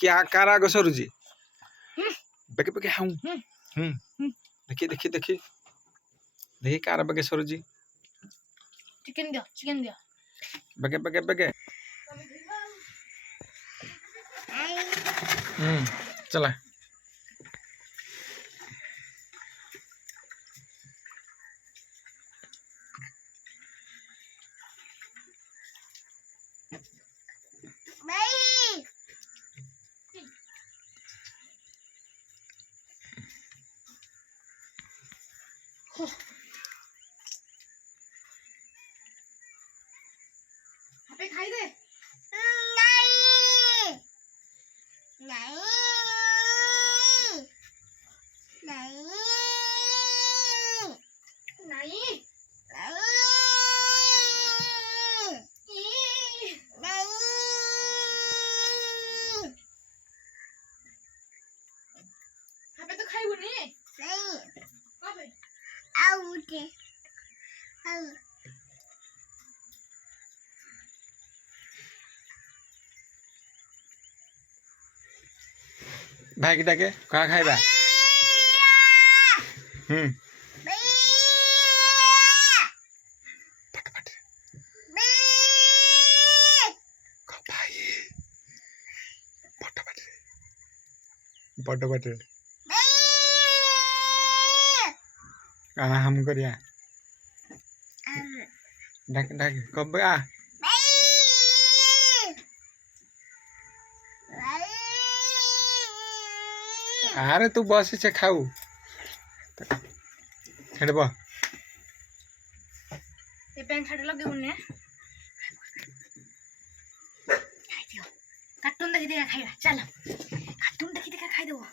क्या कारा आग सरुची बेके बेके हाउ देखी देखी देखी देखी कार बेके सरुची चिकन दिया बेके बेके बेके चला पे खाई दे नहीं नहीं नहीं पे तो खाई नहीं आउट भाई की डाके कहाँ खाइबा बड़ बटे हम करिया डाक डाक कब आ अरे तू बस से खाऊ हेड बा ये पेन छाड़ लगे उन्हें कार्टून देखी देखा खाइबा चलो कार्टून देखी देखा खाई देबो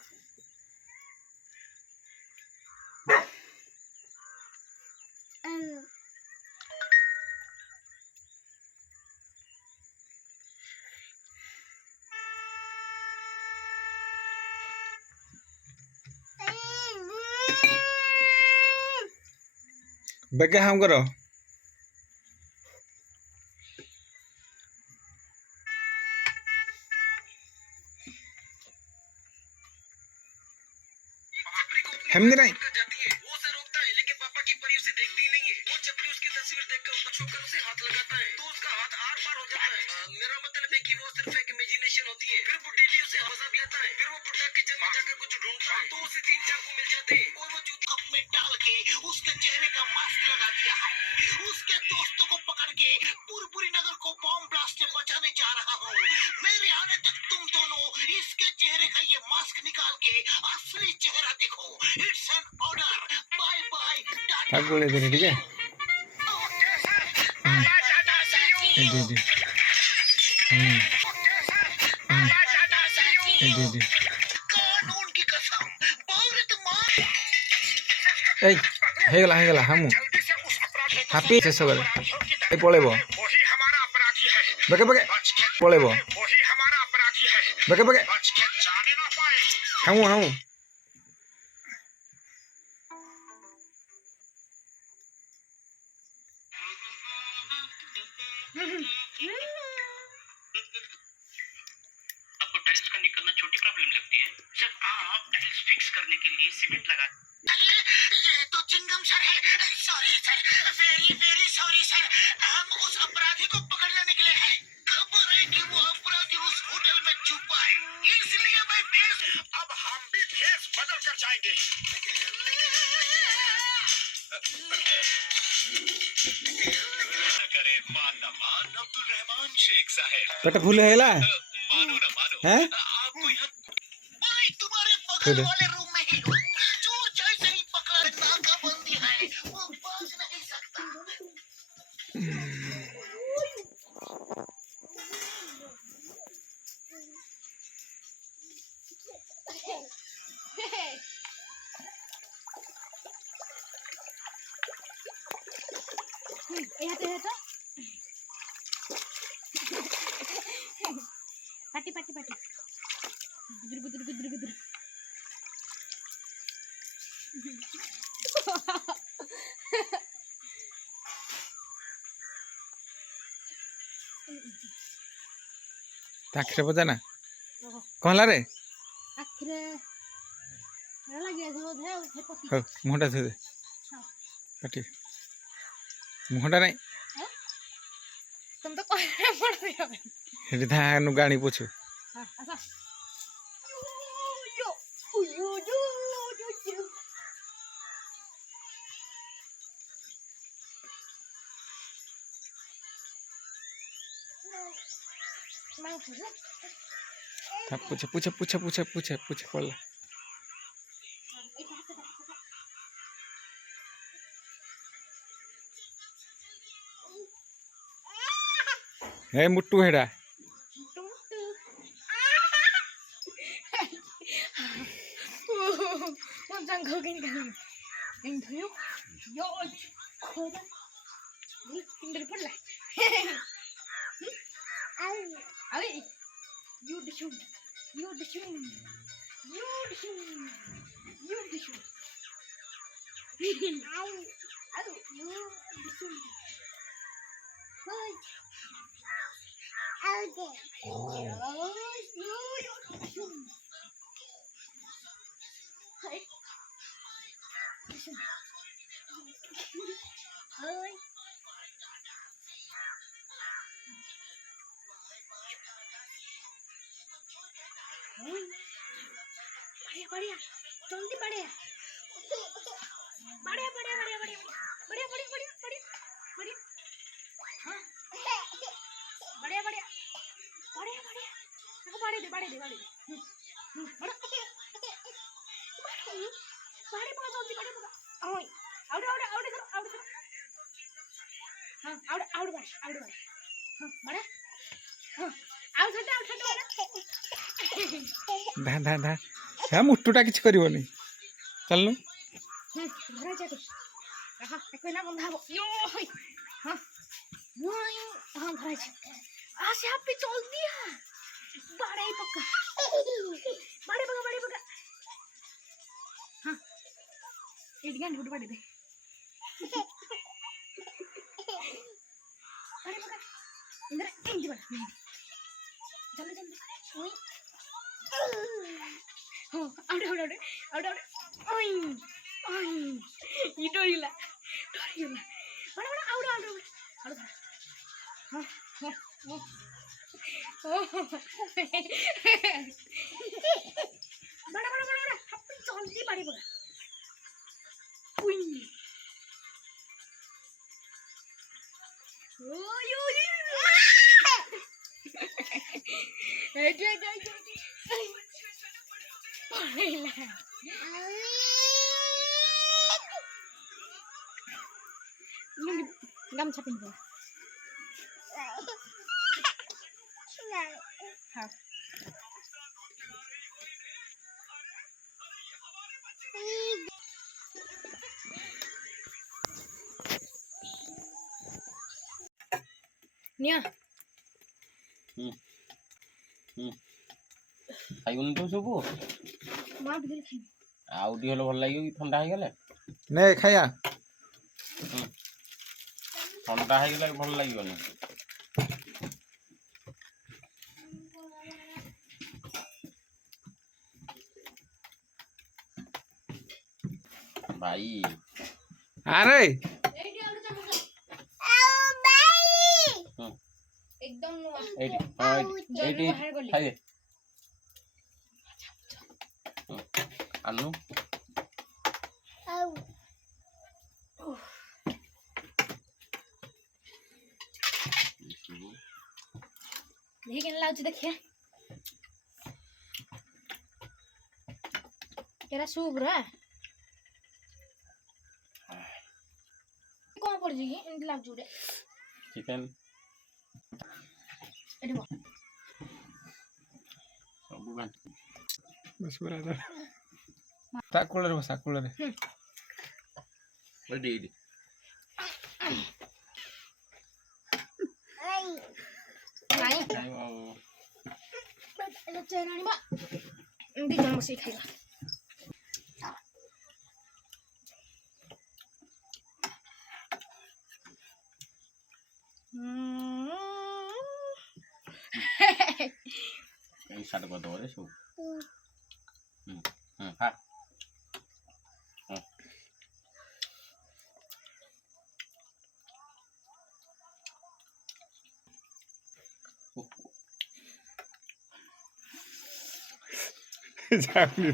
बेके हम करो हमने नहीं वो उसे रोकता है लेकिन पापा की परी उसे देखती ही नहीं है। वो जब भी उसकी तस्वीर देखकर उसका छूकर उसे हाथ लगाता है तो उसका हाथ आर पार हो जाता है। मेरा मतलब है कि वो सिर्फ एक इमेजिनेशन होती है। फिर बुड्ढे भी उसे मजा भी आता है। फिर वो बुड्ढा किचन में जाकर कुछ ढूंढता है तो उसे 3 चाकू मिल जाते हैं और वो जूते कप में डाल के उसके चेहरे का मास्क लगा दिया है। उसके दोस्तों को पकड़ के पूरी नगर को बॉम्ब ब्लास्ट से बचाने जा रहा हूँ। मेरे आने तक तुम दोनों इसके चेहरे का ये मास्क निकाल के असली चेहरा देखो। It's an order. Bye bye ताक बोले दे ठीक है दे कानून की कसम भारत माँ हे गला हम हैप्पी से सब ए पळेबो वही हमारा अपराधी है। बेके बेके पळेबो वही हमारा अपराधी है। बेके बेके बच के जाने ना पाए। हम आपको टाइल्स का निकलना छोटी प्रॉब्लम लगती है। जब आप टाइल्स फिक्स करने के लिए सीमेंट लगा ये तो चिंगम सर है। Sorry sir very sorry sir. हम उस अपराधी को पकड़ने निकले हैं। खबर है कि वो अपराधी उस होटल में छुपा है इसलिए मैं भेस अब हम भी भेस बदल कर जाएंगे। करे मान अब्दुल रहमान शेख साहब पेट फूल हैला मानो ना मानो हैं आपको यहाँ भाई तुम्हारे बगल वाले रूम में ही हूँ। चोर जैसे ही पकड़ा नाकाबंदी है वो भाग नहीं सकता। ये तो पाटी पाटी पाटी गुदर गुदर गुदर गुदर ताक से बजा ना କ'ଣ ହେଲା ରେ ଆଖିରେ ଲାଗିଯାଇଥିବ ବୋଧେ ଆଉ ସେ ପଟି ହଉ ମୁହଁଟା ଧୋଇଦେ କାଟି ମୁହଁଟା ନାଇଁ ତମେ ତ କହିଲେ ପଡ ଦିଅ ସେଠି ଧା ନୁଗା ଆଣି ପୋଛୁ ଆସ yo yo yo yo yo ତା ପୁଛେ ପଡ଼ିଲା ହେ ମୁଟୁ ହେଡ଼ା Jangan gini kan. Yang tuh yo khoda. Ni tinggal pula. Ai. You the shoe. You the shoe. You the shoe. You the shoe. Aduh, you the shoe. Hai. Aude. You the shoe. Hai. Hai. बढ़िया जल्दी बढ़िया बढ़िया बढ़िया बढ़िया बढ़िया बढ़िया बढ़िया बढ़िया बढ़िया बढ़िया हाँ बढ़िया बढ़िया बढ़िया बढ़िया aku बढ़े दे बढ़े बढ़े बढ़े पका जल्दी बढ़े पका ओए आउट आउट आउट करो हाँ आउट बढ़ हाँ बढ़े हाँ आउट ଧା ଧା ଧା ହେ ମୁଟୁଟା କିଛି କରିବନି ଚାଲୁନୁ ধরা যাবে হ্যাঁ একই না বন্ধ হবো ইয়ো হ্যাঁ হ্যাঁ ধরা যাবে আসে আপনি চল দিয়া বাড়াই পকা বাড়ে পকা হ্যাঁ এই গান ঢুট বাড়ে দে বাড়ে পকা ইন্দর এই দি বাড়া জলদি জলদি ওই oh out oi itu gila mana out mana happy joldi bari bola ui Ngâm chapin rồi. Hả? Nia. ଖାଇବୁନି ତୁ ସବୁ ମା ଭିତରେ ଖାଇ ଆଉ ଟିକେ ହେଲେ ଭଲ ଲାଗିବ କି ଥଣ୍ଡା ହେଇଗଲେ ନେ ଖାଇବା ଥଣ୍ଡା ହେଇଗଲେ ଭଲ ଲାଗିବନି ଭାଇ ଆରେ ଏଇଠି ଆଉ ଚାମଚ एकदम नुआ ଏଇଠି ଏଇଠି ବାହାର ଗଲି ଖାଇଦେ ଆନୁ देखिए केना लाउची देखिए केरा सूप रे कौन पड़ जी इन लाउची रे ଚିକେନ ଏଠି ବ ସବୁ ବାଣ୍ଟି ବସ ବରାଦ ତା କୋଳରେ ବସା କୋଳରେ ଏଇଠି ଏଇଠି ନାଇଁ ଖାଇବ ଆଉ ଏଟା ଚେନ ଆଣିବା ଦି ଜଣ ବସିକି ଖାଇବା ଷ୍ଟାର୍ଟ କରିଦେବ ରେ ସବୁ ଖା ଯାଉନି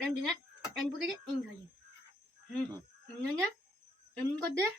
Em chính á, em có cái em phải. Nhớ nhá. Em có đấy.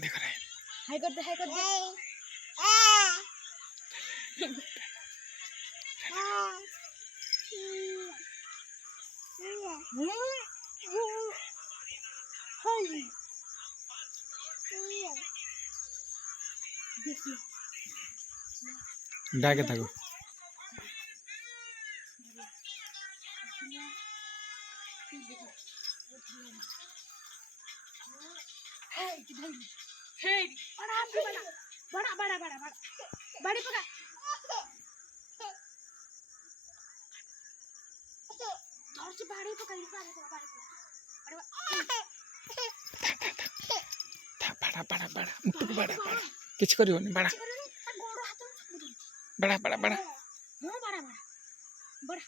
देखो रे हाय कर दे डाके থাকো Hey, bada, badi paka. Torch badi paka, बड़ा मुट्टू बड़ा किछ करियोनी बड़ा बड़ा बड़ा बड़ा bada.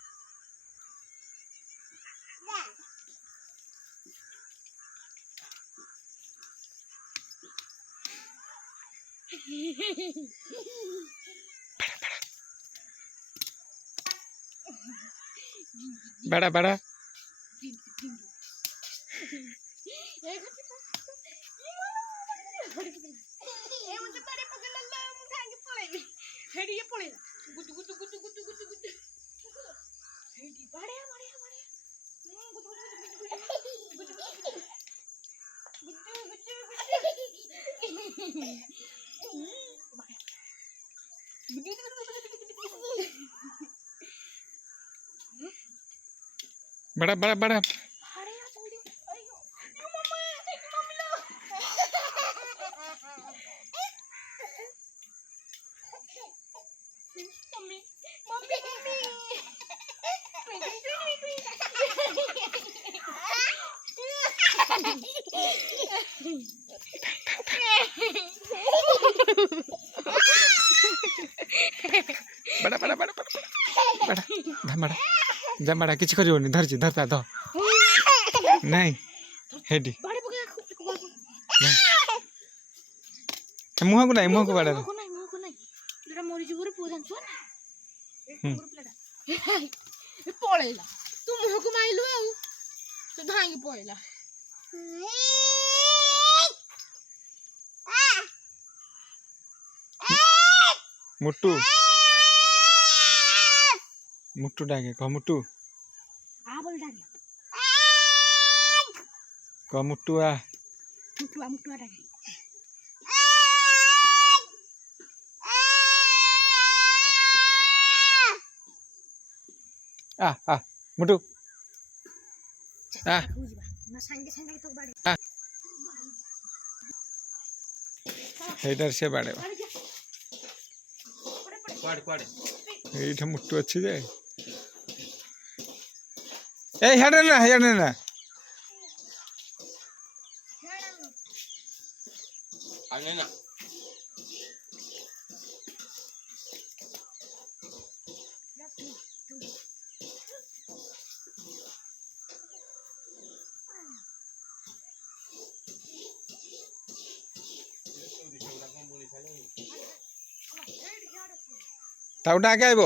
बड़ा बड़ा बड़ा बड़ा बड़ा बड़ा बड़ा बड़ा बड़ा धमड़ा जमड़ा किछ करियोनी धरछि धरता ध नहीं हेडी मुह को बड़ा पळेला तू मुहक माइलु आ तू भांगी पळेला मुट्टू मुट्टू डाके क मुट्टू आ बोल डाके क मुट्टू आ मुट्टू डाके आ मुट्टू आ ना संगे संगे तो बाड़े हेडर से बाड़े କୁଆଡ଼େ এইটা মুট্টু আছে যে এই হেডে না আনে না তাওটা আগে আইব